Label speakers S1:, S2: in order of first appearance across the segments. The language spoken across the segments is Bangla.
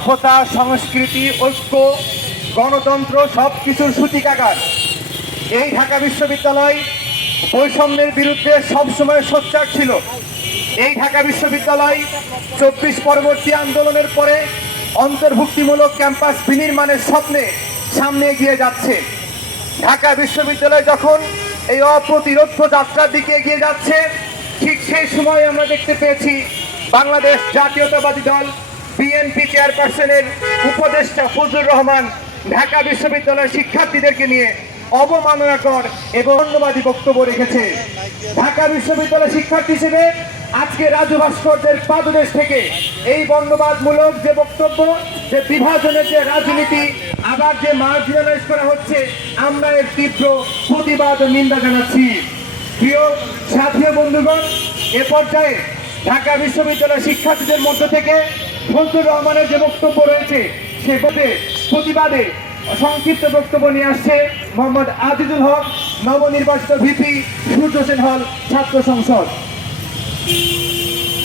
S1: সভ্যতা, সংস্কৃতি, ঐক্য, গণতন্ত্র সব কিছুর সূতিকাগার। এই ঢাকা বিশ্ববিদ্যালয় বৈষম্যের বিরুদ্ধে সবসময় সোচ্চার ছিল। এই ঢাকা বিশ্ববিদ্যালয় চব্বিশ পরবর্তী আন্দোলনের পরে অন্তর্ভুক্তিমূলক ক্যাম্পাস বিনির্মাণের স্বপ্নে সামনে এগিয়ে যাচ্ছে। ঢাকা বিশ্ববিদ্যালয় যখন এই অপ্রতিরোধ যাত্রার দিকে এগিয়ে যাচ্ছে, ঠিক সেই সময় আমরা দেখতে পেয়েছি বাংলাদেশ জাতীয়তাবাদী দল বিএনপি চেয়ারপারসনের উপদেষ্টা ফজলুর রহমান ঢাকা বিশ্ববিদ্যালয়ের শিক্ষার্থীদেরকে নিয়ে অবমাননাকর এবং অন্যবাদী বক্তব্য রেখেছে। ঢাকা বিশ্ববিদ্যালয় শিক্ষার্থী হিসেবে আজকে রাজু ভাস্করদের পাদদেশ থেকে এই বর্ণবাদমূলক যে বক্তব্য, যে বিভাজনের যে রাজনীতি, আবার যে মার্জিনালাইজ করা হচ্ছে, আমরা এর তীব্র প্রতিবাদ ও নিন্দা জানাচ্ছি। প্রিয় সাথী বন্ধুগণ, এ পর্যায়ে ঢাকা বিশ্ববিদ্যালয়ের শিক্ষার্থীদের মধ্য থেকে ফজলুর রহমানের যে বক্তব্য রয়েছে, সে পথে প্রতিবাদে সংক্ষিপ্ত বক্তব্য নিয়ে আসছে মোহাম্মদ আজিজুল হক, নবনির্বাচিত ভিপি সূর্য সেন হল, ছাত্র সংসদ।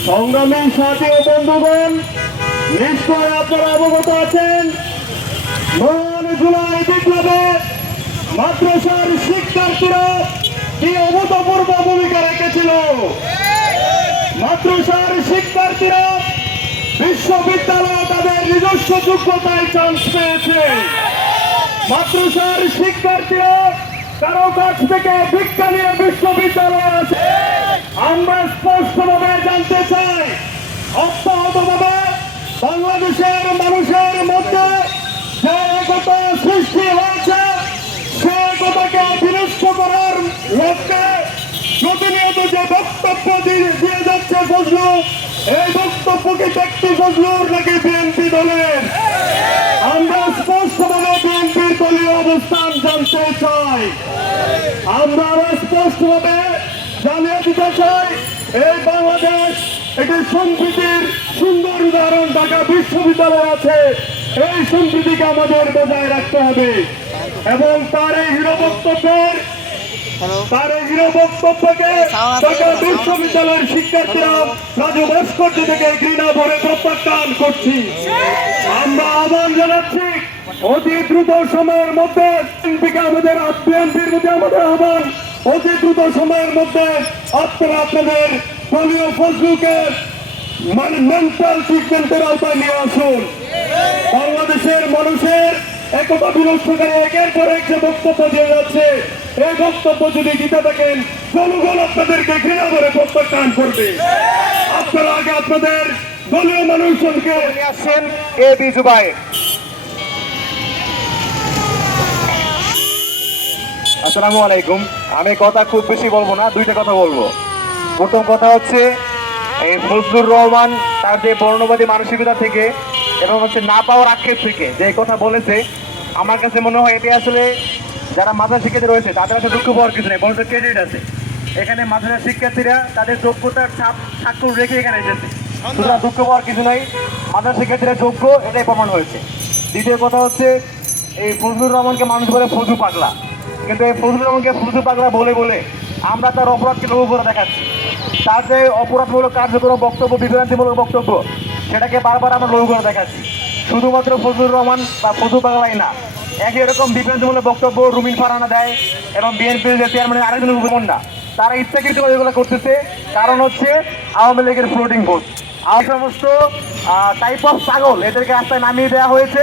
S2: সংগ্রামী সাথী ও বন্ধুগণ, নিশ্চয় আপনারা অবগত আছেন, নয় জুলাই বিপ্লবে মাদ্রাসার শিক্ষার্থীরা কি অভূতপূর্ব ভূমিকা রেখেছিল? মাদ্রাসার শিক্ষার্থীরা বিশ্ববিদ্যালয়ে তাদের নিজস্ব যোগ্যতায় চান্স পেয়েছে। মাদ্রাসার শিক্ষার্থীরা কারও কাছ থেকে ভিক্ষা নিয়ে বিশ্ববিদ্যালয়ে আছে আমরা স্পষ্টভাবে জানতে চাই অব্যাহতভাবে বাংলাদেশের মানুষের মধ্যে যে একতা সৃষ্টি হয়েছে, সে একতাকে বিনষ্ট করার লক্ষ্যে প্রতিনিয়ত যে বক্তব্য দিয়ে যাচ্ছে ফজলু এই বক্তব্য কি ব্যক্তি ফজলুর নাকি বিএনপি দলের? আমরা স্পষ্টভাবে বিএনপির দলীয় অবস্থান জানতে চাই। আমরা আরও স্পষ্টভাবে জানিয়ে দিতে চাই, এই বাংলাদেশ একটি সম্প্রীতির সুন্দর উদাহরণ ঢাকা বিশ্ববিদ্যালয় আছে। এই সম্প্রীতিকে আমাদের বজায় রাখতে হবে। এবং তার এই হিরো বক্তব্যের তার এই হিরো বক্তব্যকে ঢাকা বিশ্ববিদ্যালয়ের শিক্ষার্থীরা রাজু ভাস্কর্য থেকে ঘৃণা ভরে প্রত্যাখ্যান করছি। আমরা আহ্বান জানাচ্ছি অতি দ্রুত সময়ের মধ্যে আমাদের বিএনপির মধ্যে আমাদের আহ্বান অতি দ্রুত সময়ের মধ্যে আপনারা আপনাদের দলীয় ফজলুকে মানে মেন্টাল ট্রিটমেন্টের আওতায় নিয়ে আসুন। বাংলাদেশের মানুষের একতা বিনষ্টকারী একের পর এক যে বক্তব্য দিয়ে যাচ্ছে এই বক্তব্য যদি দিতে থাকেন, জনগণ আপনাদেরকে ঘৃণা করে প্রত্যাখ্যান করবে। আপনারা আগে আপনাদের দলীয় মানুষজনকে
S1: আসছেন এ বি আসসালামু আলাইকুম। আমি কথা খুব বেশি বলব না, দুইটা কথা বলব। প্রথম কথা হচ্ছে, এই ফজলুর রহমান তার যে বর্ণবাদী মানসিকতা থেকে এবং হচ্ছে না পাওয়ার আক্ষেপ থেকে যে কথা বলেছে, আমার কাছে মনে হয় এটি আসলে যারা মাদ্রাসা শিক্ষার্থী রয়েছে, তাদের কাছে দুঃখ পাওয়ার কিছু নেই। বরঞ্চ ক্রেডিট আছে। এখানে মাদ্রাসা শিক্ষার্থীরা তাদের যোগ্যতার ছাপ, স্বাক্ষর রেখে এখানে এসেছে। সুতরাং দুঃখ পাওয়ার কিছু নাই। মাদ্রাসা শিক্ষার্থীরা যোগ্য, এটাই প্রমাণ হয়েছে। দ্বিতীয় কথা হচ্ছে, এই ফজলুর রহমানকে মানুষ বলে ফজু পাগলা। কিন্তু এই ফজলুর রহমানকে ফজু পাগলা বলে বলে আমরা তার অপরাধকে লঘু করে দেখাচ্ছি। তার যে অপরাধমূলক কার্যক্রম, বক্তব্য, বিভ্রান্তিমূলক বক্তব্য, সেটাকে বারবার আমরা লঘু করে দেখাচ্ছি। শুধুমাত্র ফজলুর রহমান বা ফজু পাগলাই না। একই রকম বিভ্রান্তিমূলক বক্তব্য রুমিন ফারানা দেয় এবং বিএনপির যে আরেকজন উপমন্ডা, তারা ইচ্ছাকৃত এগুলো করতেছে। কারণ হচ্ছে আওয়ামী লীগের ফ্লোটিং ভোট আর সমস্ত টাইপ অফ পাগল এদেরকে রাস্তায় নামিয়ে দেওয়া হয়েছে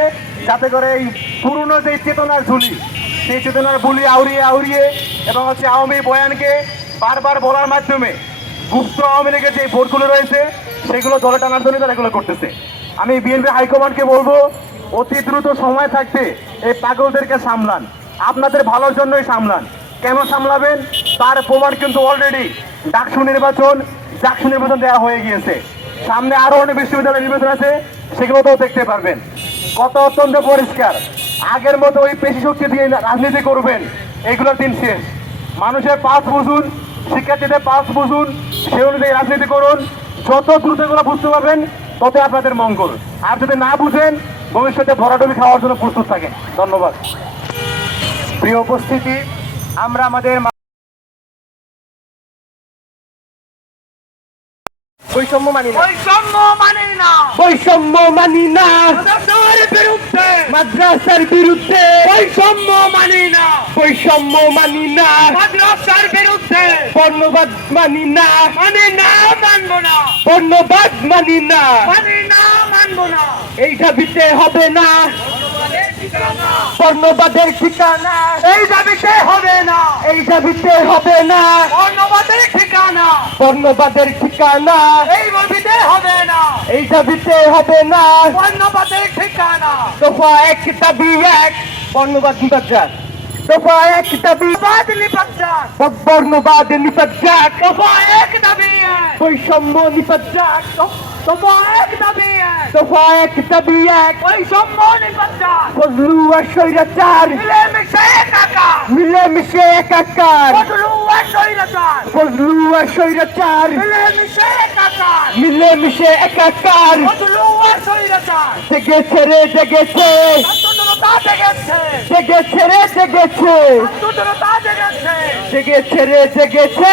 S1: যাতে করে এই পুরনো যে চেতনার ঝুলি, সেই চেতনার বুলি আউরিয়ে আউরিয়ে এবং হচ্ছে আওয়ামী বয়ানকে বারবার বলার মাধ্যমে গুপ্ত আওয়ামী লীগের যে ভোটগুলো রয়েছে, সেগুলো দলে টানার জন্য তারা এগুলো করতেছে। আমি বিএনপি হাইকমান্ডকে বলব, অতি দ্রুত সময় থাকতে এই পাগলদেরকে সামলান। আপনাদের ভালোর জন্যই সামলান। কেন সামলাবেন? তার প্রমাণ কিন্তু অলরেডি ডাকসু নির্বাচন ডাকসু নির্বাচন দেওয়া হয়ে গিয়েছে। সামনে আরও অনেক বিশ্ববিদ্যালয় নির্বাচন আছে, সেগুলোতেও দেখতে পারবেন। কত অত্যন্ত পরিষ্কার। আগের মতো ওই পেশি শক্তি দিয়ে রাজনীতি করবেন, এগুলোর দিন শেষ। মানুষের পাস বুঝুন, শিক্ষার্থীদের পাস বুঝুন, সে অনুযায়ী রাজনীতি করুন। যত দ্রুত এগুলো বুঝতে পারবেন তত আপনাদের মঙ্গল। আর যদি না বুঝেন ভবিষ্যতে ভরাডুবি খাওয়ার জন্য প্রস্তুত থাকে। ধন্যবাদ। প্রিয় উপস্থিতি আমরা আমাদের
S3: বৈষম্য মানি না।
S4: বৈষম্য মানি না।
S3: বৈষম্য মানি না।
S4: মাদ্রাসার বিরুদ্ধে। বৈষম্য
S3: বৈষম্য মানি না।
S4: মাদ্রাসার বিরুদ্ধে।
S3: বর্ণবাদ মানি না।
S4: মানে না মানবো না।
S3: বর্ণবাদ মানি না।
S4: মানে না মানবো না।
S3: এই দাবিতে হবে না। বর্ণবাদের ঠিকানা।
S4: এই দাবিতে হবে না।
S3: এই দাবিতে হবে না।
S4: বর্ণবাদের ঠিকানা।
S3: বর্ণবাদের ঠিকানা।
S4: এই দাবিতে হবে না।
S3: এই দাবিতে হবে না।
S4: বর্ণবাদের ঠিকানা।
S3: দফা এক দাবি এক। বর্ণবাদ নিপাত দফা এক দাবি
S4: বাদ নিপাচার
S3: বর্ণবাদ নিপাত
S4: দফা এক দাবি এক
S3: বৈষম্য নিপাত
S4: দফা এক দাবি এক
S3: দফা এক দাবি এক
S4: বৈষম্য নিপাচার
S3: ফজলু আর স্বৈরাচার।
S4: মিলেমিশে একাকার।
S3: মিলেমিশে একাকার।
S4: বদলু আর স্বৈরাচার।
S3: ফজলু আর স্বৈরাচার।
S4: মিলেমিশে একাকার।
S3: মিলেমিশে একাকার।
S4: বদলু আর স্বৈরাচার।
S3: জেগেছে রে জেগেছে।
S4: আত্মজনতা জেগেছে।
S3: রে জেগেছে।
S4: জেগেছে।
S3: রে জেগেছে।